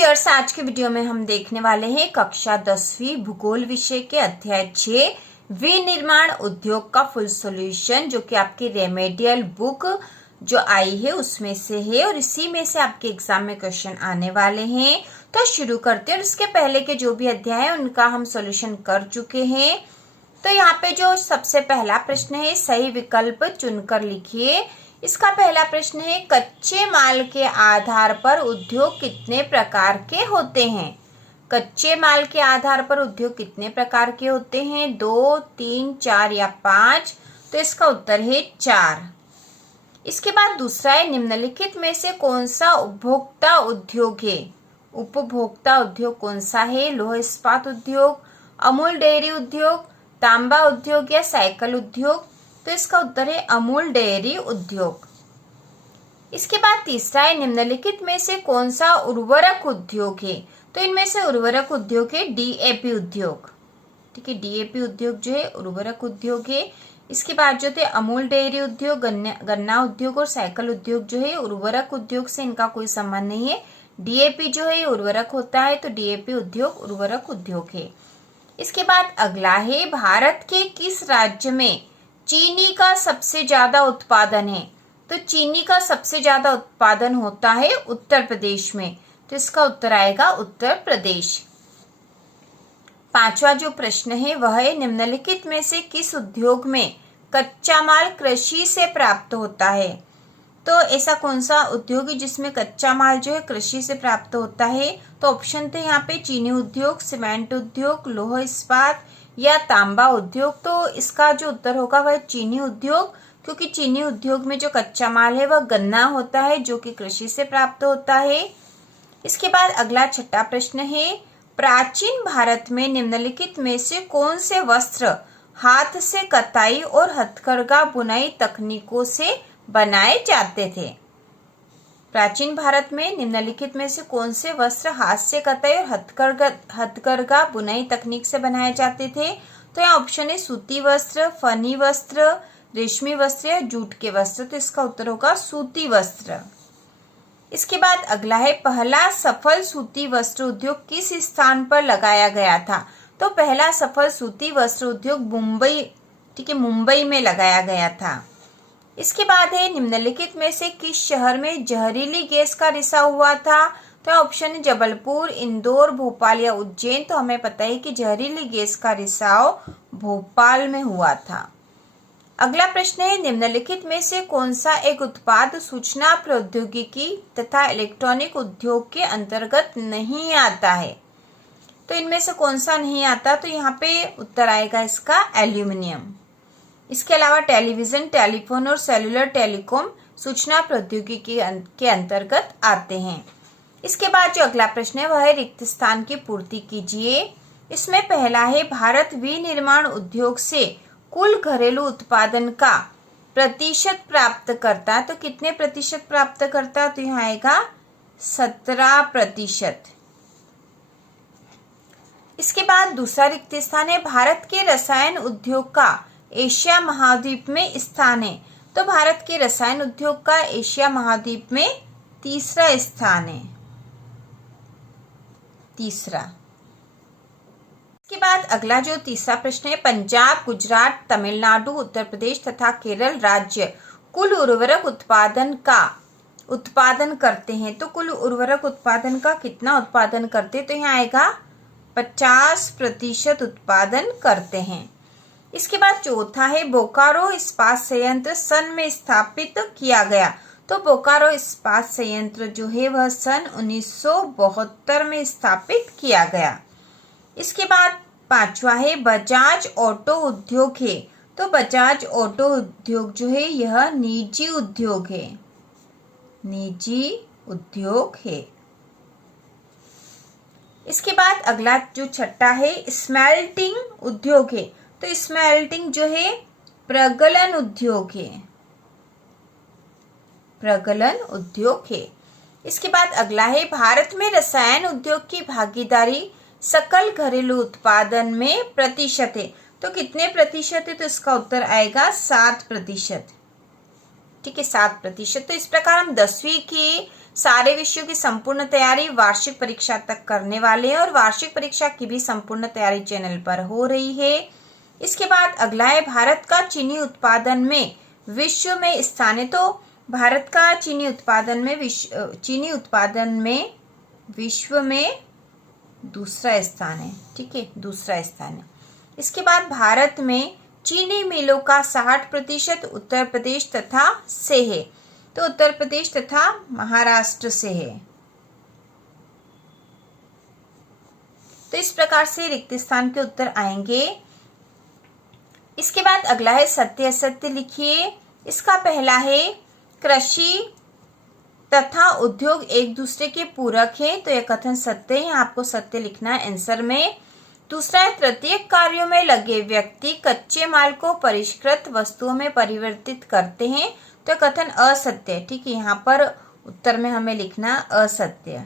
Viewers, आज के video में हम देखने वाले हैं कक्षा 10वीं भूगोल विषय के अध्याय 6 विनिर्माण उद्योग का फुल सॉल्यूशन, जो कि आपकी रेमेडियल बुक जो आई है उसमें से है और इसी में से आपके एग्जाम में क्वेश्चन आने वाले हैं। तो शुरू करते हैं। और इसके पहले के जो भी अध्याय है उनका हम सॉल्यूशन कर चुके हैं। तो यहाँ पे जो सबसे पहला प्रश्न है, सही विकल्प चुनकर लिखिए। इसका पहला प्रश्न है, कच्चे माल के आधार पर उद्योग कितने प्रकार के होते हैं? कच्चे माल के आधार पर उद्योग कितने प्रकार के होते हैं? 2, 3, 4 या 5? तो इसका उत्तर है 4। इसके बाद दूसरा है, निम्नलिखित में से कौन सा उपभोक्ता उद्योग है? उपभोक्ता उद्योग कौन सा है? लौह इस्पात उद्योग, अमूल डेयरी उद्योग, तांबा उद्योग या साइकिल उद्योग? तो इसका उत्तर है अमूल डेयरी उद्योग। इसके बाद तीसरा है, निम्नलिखित में से कौन सा उर्वरक उद्योग है? तो इनमें से उर्वरक उद्योग है डीएपी उद्योग। ठीक है, डीएपी उद्योग जो है उर्वरक उद्योग है। इसके बाद जो थे अमूल डेयरी उद्योग, गन्ना उद्योग और साइकिल उद्योग जो है उर्वरक उद्योग से इनका कोई संबंध नहीं है। डीएपी जो है उर्वरक होता है, तो डीएपी उद्योग उर्वरक उद्योग है। इसके बाद अगला है, भारत के किस राज्य में चीनी का सबसे ज्यादा उत्पादन है? तो चीनी का सबसे ज्यादा उत्पादन होता है उत्तर प्रदेश में, तो इसका उत्तर आएगा उत्तर प्रदेश। पांचवा जो प्रश्न है वह है, निम्नलिखित में से किस उद्योग में कच्चा माल कृषि से प्राप्त होता है? तो ऐसा कौन सा उद्योग है जिसमें कच्चा माल जो है कृषि से प्राप्त होता है? तो ऑप्शन थे यहाँ पे चीनी उद्योग, सीमेंट उद्योग, लौह इस्पात या तांबा उद्योग। तो इसका जो उत्तर होगा वह चीनी उद्योग, क्योंकि चीनी उद्योग में जो कच्चा माल है वह गन्ना होता है जो कि कृषि से प्राप्त होता है। इसके बाद अगला छठा प्रश्न है, प्राचीन भारत में निम्नलिखित में से कौन से वस्त्र हाथ से कताई और हथकरघा बुनाई तकनीकों से बनाए जाते थे? प्राचीन भारत में निम्नलिखित में से कौन से वस्त्र हाथ से कताई और हथकरघा बुनाई तकनीक से बनाए जाते थे? तो यहाँ ऑप्शन है सूती वस्त्र, फनी वस्त्र, रेशमी वस्त्र या जूट के वस्त्र। तो इसका उत्तर होगा सूती वस्त्र। इसके बाद अगला है, पहला सफल सूती वस्त्र उद्योग किस स्थान पर लगाया गया था? तो पहला सफल सूती वस्त्र उद्योग मुंबई, ठीक है, मुंबई में लगाया गया था। इसके बाद है, निम्नलिखित में से किस शहर में जहरीली गैस का रिसाव हुआ था? तो ऑप्शन है जबलपुर, इंदौर, भोपाल या उज्जैन। तो हमें पता है कि जहरीली गैस का रिसाव भोपाल में हुआ था। अगला प्रश्न है, निम्नलिखित में से कौन सा एक उत्पाद सूचना प्रौद्योगिकी तथा इलेक्ट्रॉनिक उद्योग के अंतर्गत नहीं आता है? तो इनमें से कौन सा नहीं आता? तो यहाँ पे उत्तर आएगा इसका एल्यूमिनियम। इसके अलावा टेलीविजन, टेलीफोन और सेलुलर टेलीकॉम सूचना प्रौद्योगिकी के अंतर्गत आते हैं। इसके बाद जो अगला प्रश्न है वह है, रिक्त स्थान की पूर्ति कीजिए। इसमें पहला है, भारत विनिर्माण उद्योग से कुल घरेलू उत्पादन का प्रतिशत प्राप्त करता है। तो कितने प्रतिशत प्राप्त करता है? तो यहाँ आएगा 17%। इसके बाद दूसरा रिक्त स्थान है, भारत के रसायन उद्योग का एशिया महाद्वीप में स्थान है। तो भारत के रसायन उद्योग का एशिया महाद्वीप में तीसरा स्थान है, तीसरा। इसके बाद अगला जो तीसरा प्रश्न है, पंजाब, गुजरात, तमिलनाडु, उत्तर प्रदेश तथा केरल राज्य कुल उर्वरक उत्पादन करते हैं। तो कुल उर्वरक उत्पादन का कितना उत्पादन करते हैं? तो यहाँ आएगा 50% उत्पादन करते हैं। इसके बाद चौथा है, बोकारो इस्पात संयंत्र सन में स्थापित किया गया। तो बोकारो इस्पात संयंत्र जो है वह सन 1972 में स्थापित किया गया। इसके बाद पांचवा है, बजाज ऑटो उद्योग है। तो बजाज ऑटो उद्योग जो है यह निजी उद्योग है, निजी उद्योग है। इसके बाद अगला जो छठा है, स्मेल्टिंग उद्योग है। तो स्मेल्टिंग जो है प्रगलन उद्योग है, प्रगलन उद्योग है। इसके बाद अगला है, भारत में रसायन उद्योग की भागीदारी सकल घरेलू उत्पादन में प्रतिशत है। तो कितने प्रतिशत है? तो इसका उत्तर आएगा 7%। ठीक है, 7%। तो इस प्रकार हम 10वीं की सारे विषयों की संपूर्ण तैयारी वार्षिक परीक्षा तक करने वाले हैं और वार्षिक परीक्षा की भी संपूर्ण तैयारी चैनल पर हो रही है। इसके बाद अगला है भारत का चीनी उत्पादन में विश्व में स्थान है। तो भारत का चीनी उत्पादन में विश्व में दूसरा स्थान है। ठीक है, दूसरा स्थान है। इसके बाद भारत में चीनी मिलों का 60% उत्तर प्रदेश तथा से है। तो उत्तर प्रदेश तथा महाराष्ट्र से है। तो इस प्रकार से रिक्त स्थान के उत्तर आएंगे। इसके बाद अगला है सत्य असत्य लिखिए। इसका पहला है कृषि तथा उद्योग एक दूसरे के पूरक है। तो यह कथन सत्य है, आपको सत्य लिखना है आंसर में। दूसरा है प्रत्येक कार्यों में लगे व्यक्ति कच्चे माल को परिष्कृत वस्तुओं में परिवर्तित करते हैं। तो कथन असत्य है। ठीक है, यहाँ पर उत्तर में हमें लिखना असत्य।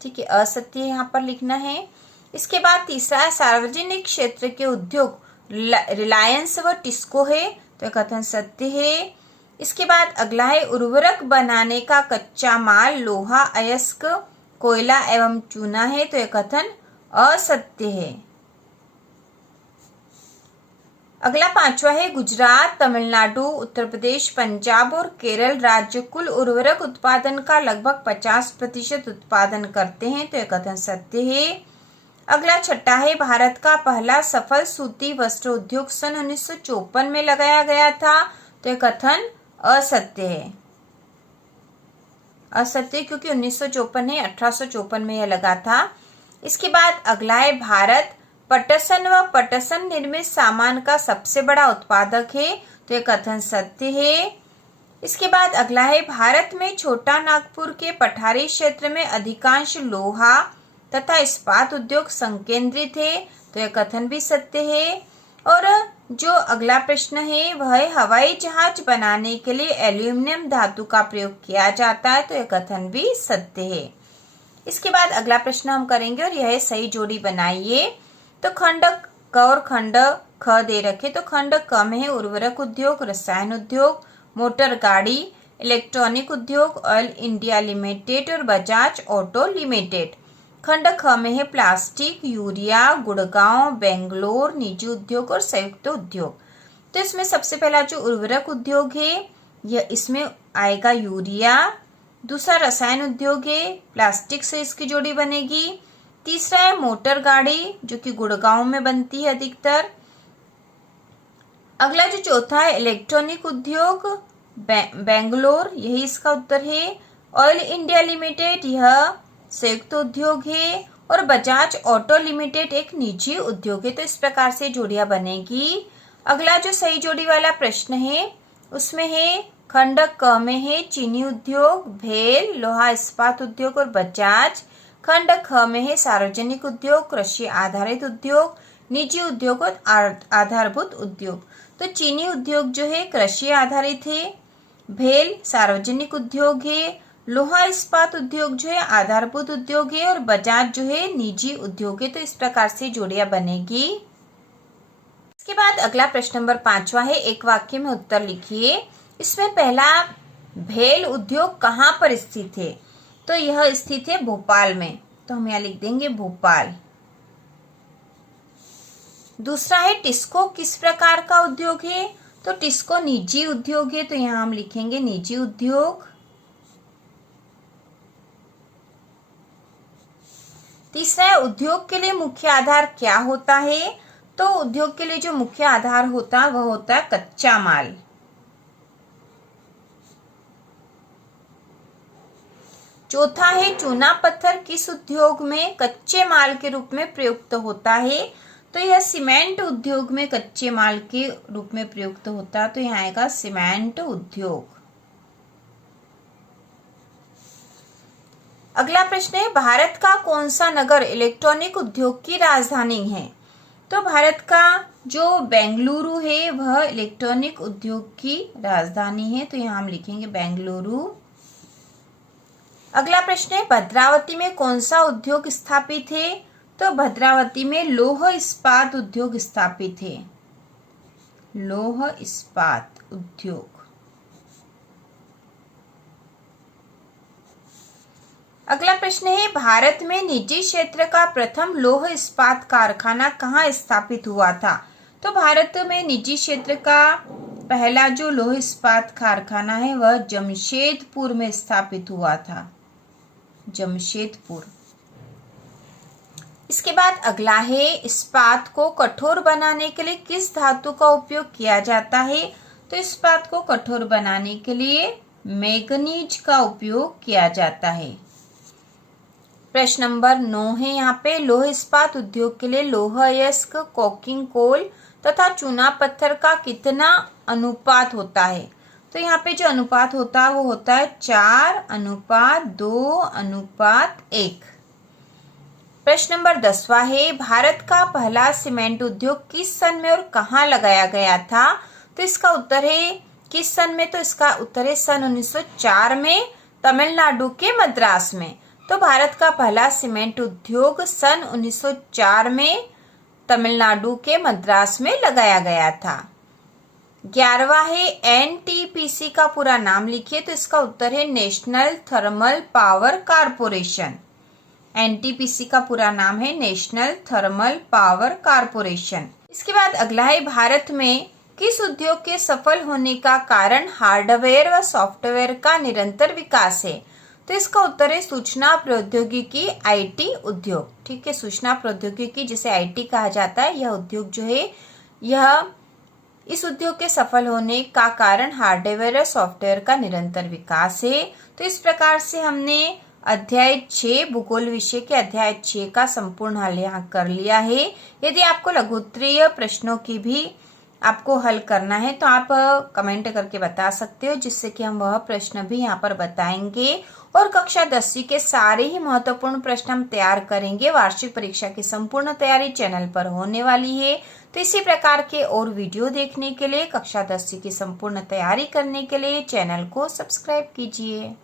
ठीक है, असत्य यहाँ पर लिखना है। इसके बाद तीसरा है सार्वजनिक क्षेत्र के उद्योग रिलायंस व टिस्को है। तो कथन सत्य है। इसके बाद अगला है उर्वरक बनाने का कच्चा माल लोहा अयस्क कोयला एवं चूना है। तो यह कथन असत्य है। अगला पांचवा है गुजरात, तमिलनाडु, उत्तर प्रदेश, पंजाब और केरल राज्य कुल उर्वरक उत्पादन का लगभग 50% उत्पादन करते हैं। तो यह कथन सत्य है। अगला छठा है भारत का पहला सफल सूती वस्त्र उद्योग सन 1954 में लगाया गया था। तो यह कथन असत्य है। असत्य क्योंकि 1954 नहीं, 1854 में यह लगा था। इसके बाद अगला है भारत पटसन व पटसन निर्मित सामान का सबसे बड़ा उत्पादक है। तो यह कथन सत्य है। इसके बाद अगला है भारत में छोटा नागपुर के पठारी क्षेत्र में अधिकांश लोहा तथा इस्पात उद्योग संकेंद्रित है। तो यह कथन भी सत्य है। और जो अगला प्रश्न है वह है हवाई जहाज बनाने के लिए एल्यूमिनियम धातु का प्रयोग किया जाता है। तो यह कथन भी सत्य है। इसके बाद अगला प्रश्न हम करेंगे और यह है सही जोड़ी बनाइए। तो खंड क और खंड ख दे रखे। तो खंड क में है उर्वरक उद्योग, रसायन उद्योग, मोटर गाड़ी, इलेक्ट्रॉनिक उद्योग, ऑयल इंडिया लिमिटेड और बजाज ऑटो लिमिटेड। खंड ख में है प्लास्टिक, यूरिया, गुड़गांव, बेंगलोर, निजी उद्योग और संयुक्त उद्योग। तो इसमें सबसे पहला जो उर्वरक उद्योग है यह इसमें आएगा यूरिया। दूसरा रसायन उद्योग है, प्लास्टिक से इसकी जोड़ी बनेगी। तीसरा है मोटर गाड़ी जो कि गुड़गांव में बनती है अधिकतर। अगला जो चौथा है इलेक्ट्रॉनिक उद्योग बेंगलोर, यही इसका उत्तर है। ऑयल इंडिया लिमिटेड यह संयुक्त उद्योग है और बजाज ऑटो लिमिटेड एक निजी उद्योग है। तो इस प्रकार से जोड़ियां बनेगी। अगला जो सही जोड़ी वाला प्रश्न है उसमें है खंड क में है चीनी उद्योग, भेल, लोहा इस्पात उद्योग और बजाज। खंड ख में है सार्वजनिक उद्योग, कृषि आधारित उद्योग, निजी उद्योग और आधारभूत उद्योग। तो चीनी उद्योग जो है कृषि आधारित है, भेल सार्वजनिक उद्योग है, लोहा इस्पात उद्योग जो है आधारभूत उद्योग है और बजाज जो है निजी उद्योग है। तो इस प्रकार से जोड़ियां बनेगी। इसके बाद अगला प्रश्न नंबर 5वां है एक वाक्य में उत्तर लिखिए। इसमें पहला भेल उद्योग कहाँ पर स्थित है? तो यह स्थित है भोपाल में। तो हम यहाँ लिख देंगे भोपाल। दूसरा है टिस्को किस प्रकार का उद्योग है? तो टिस्को निजी उद्योग है। तो यहाँ हम लिखेंगे निजी उद्योग। तीसरा है उद्योग के लिए मुख्य आधार क्या होता है? तो उद्योग के लिए जो मुख्य आधार होता है वह होता है कच्चा माल। चौथा है चूना पत्थर किस उद्योग में कच्चे माल के रूप में प्रयुक्त होता है? तो यह सीमेंट उद्योग में कच्चे माल के रूप में प्रयुक्त होता है। तो यहाँ आएगा सीमेंट उद्योग। अगला प्रश्न है भारत का कौन सा नगर इलेक्ट्रॉनिक उद्योग की राजधानी है? तो भारत का जो बेंगलुरु है वह इलेक्ट्रॉनिक उद्योग की राजधानी है। तो यहाँ हम लिखेंगे बेंगलुरु। अगला प्रश्न है भद्रावती में कौन सा उद्योग स्थापित है? तो भद्रावती में लौह इस्पात उद्योग स्थापित है। लौह इस्पात उद्योग। अगला प्रश्न है, भारत में निजी क्षेत्र का प्रथम लौह इस्पात कारखाना कहाँ स्थापित हुआ था? तो भारत में निजी क्षेत्र का पहला जो लौह इस्पात कारखाना है वह जमशेदपुर में स्थापित हुआ था, जमशेदपुर। इसके बाद अगला है, इस्पात को कठोर बनाने के लिए किस धातु का उपयोग किया जाता है? तो इस्पात को कठोर बनाने के लिए मैंगनीज का उपयोग किया जाता है। प्रश्न नंबर 9 है यहाँ पे, लौह इस्पात उद्योग के लिए लौह अयस्क, कोकिंग कोल तथा चूना पत्थर का कितना अनुपात होता है? तो यहाँ पे जो अनुपात होता है वो होता है 4:2:1। प्रश्न नंबर 10वां है, भारत का पहला सीमेंट उद्योग किस सन में और कहाँ लगाया गया था? तो इसका उत्तर है किस सन में? तो इसका उत्तर है सन 1904 में, तमिलनाडु के मद्रास में। तो भारत का पहला सीमेंट उद्योग सन 1904 में तमिलनाडु के मद्रास में लगाया गया था। 11वां है, एनटीपीसी का पूरा नाम लिखिए। तो इसका उत्तर है national thermal power corporation. NTPC का पूरा नाम है नेशनल थर्मल पावर कारपोरेशन। इसके बाद अगला है, भारत में किस उद्योग के सफल होने का कारण हार्डवेयर व सॉफ्टवेयर का निरंतर विकास है? तो इसका उत्तर है सूचना प्रौद्योगिकी, आईटी उद्योग। ठीक है, सूचना प्रौद्योगिकी जिसे आईटी कहा जाता है, यह उद्योग जो है यह इस उद्योग के सफल होने का कारण हार्डवेयर और सॉफ्टवेयर का निरंतर विकास है। तो इस प्रकार से हमने अध्याय 6 भूगोल विषय के अध्याय 6 का संपूर्ण हल यहाँ कर लिया है। यदि आपको लघुत्तरीय प्रश्नों की भी आपको हल करना है तो आप कमेंट करके बता सकते हो, जिससे कि हम वह प्रश्न भी यहाँ पर बताएंगे। और कक्षा 10वीं के सारे ही महत्वपूर्ण प्रश्न हम तैयार करेंगे। वार्षिक परीक्षा की संपूर्ण तैयारी चैनल पर होने वाली है। तो इसी प्रकार के और वीडियो देखने के लिए, कक्षा 10वीं की संपूर्ण तैयारी करने के लिए चैनल को सब्सक्राइब कीजिए।